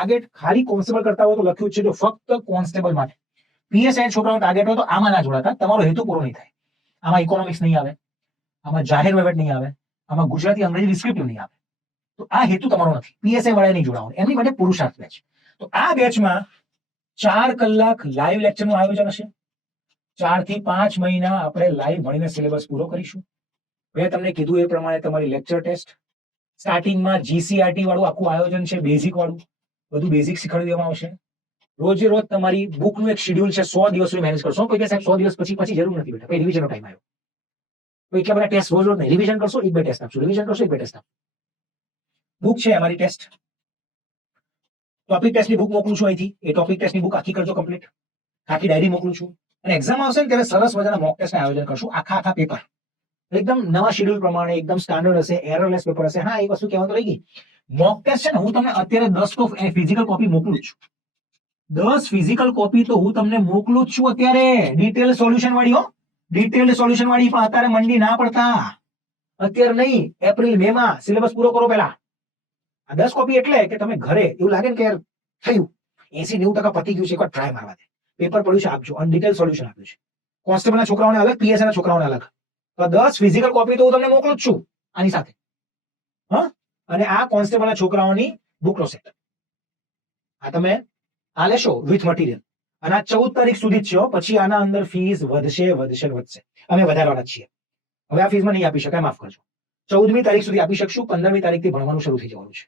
Target ખાલી constable કરતા હોય તો લખ્યું છે જો ફક્ત કોન્સ્ટેબલ માટે. પીએસઆઈ છોકરાનો ટાર્ગેટ હોય તો આમાં ના જોડાતા, તમારો હેતુ પૂરો નહીં થાય. આમાં ઇકોનોમિક્સ નહીં આવે, આમાં જાહેર વહીવટ નહીં આવે, આમાં ગુજરાતી અંગ્રેજી ડિસ્ક્રિપ્ટિવ નહીં આવે. તો આ હેતુ તમારો નથી. પીએસઆઈ વાળા નહીં જોડાવાનું, એમની માટે પુરુષાર્થ બેચ. તો આ બેચમાં 4 કલાક લાઈવ લેક્ચરનું આયોજન હશે. 4 થી 5 મહિના આપણે લાઈવ ભણીને સિલેબસ પૂરો કરીશું. મેં તમને કીધું એ પ્રમાણે તમારી લેક્ચર ટેસ્ટ, સ્ટાર્ટિંગમાં જીસીઆરટી વાળું આખું આયોજન છે, બેઝિક વાળું બધું બેઝિક શીખવાડી દેવામાં આવશે. રોજે રોજ તમારી બુકનું એક શેડ્યુલ છે, 100 દિવસ સુધી મેનેજ કરશો. કોઈ સાહેબ 100 દિવસ પછી જરૂર નથી બેટા, પછી રિવિઝનનો ટાઈમ આવ્યો, તો એટલા બધા ટેસ્ટ રોજ નહીં. રિવિઝન કરશો, 1-2 ટેસ્ટ આપશો, રિવિઝન કરશો, 1-2 ટેસ્ટ આપશો. બુક છે અમારી ટેસ્ટ, ટોપિક ટેસ્ટની બુક મોકલું છું અહીંથી. એ ટોપિક ટેસ્ટની બુક આખી કરજો કમ્પ્લીટ, આખી ડાયરી મોકલું છું. અને એક્ઝામ આવશે ને ત્યારે સરસ મજાના મોક ટેસ્ટનું આયોજન કરશું. આખા પેપર એકદમ નવા શેડ્યુલ પ્રમાણે એકદમ સ્ટાન્ડર્ડ હશે, એરરલેસ પેપર હશે. હા, એક વસ્તુ કહેવાનું રહી ગઈ, મોક ટેસ્ટ છે ને, હું તમને અત્યારે 10 તો ફિઝિકલ કોપી મોકલું છું. 10 ફિઝિકલ કોપી તો હું તમને મોકલું જ છું અત્યારે, ડિટેલ સોલ્યુશન વાળી હો, ડિટેલ્ડ સોલ્યુશન વાળી. પણ અત્યારે મંડી ના પડતા, અત્યારે નહીં, એપ્રિલ મે માં સિલેબસ પૂરો કરો પહેલા. આ 10 કોપી એટલે કે તમે ઘરે એવું લાગે ને કે યાર થયું 80-90% પતી ગયું છે, એકવાર ટ્રાય મારવા દે, પેપર પડ્યું છે આપજો. અને ડિટેલ સોલ્યુશન આપ્યું છે. કોન્સ્ટેબલના છોકરાઓને અલગ, પીએસઆઈના છોકરાઓને અલગ. તો 10 ફિઝિકલ કોપી તો હું તમને મોકલું જ છું આની સાથે. હા, અને આ કોન્સ્ટેબલના છોકરાઓની બુકનો સેટ આ તમે આ લેશો વિથ મટીરિયલ. અને આ 14 તારીખ સુધી જ છે. પછી આના અંદર ફીસ વધશે. અમે વધારવાના છીએ. હવે આ ફીસમાં નહીં આપી શકાય, માફ કરજો. 14મી તારીખ સુધી આપી શકશું. 15મી તારીખથી ભણવાનું શરૂ થઈ જવાનું છે.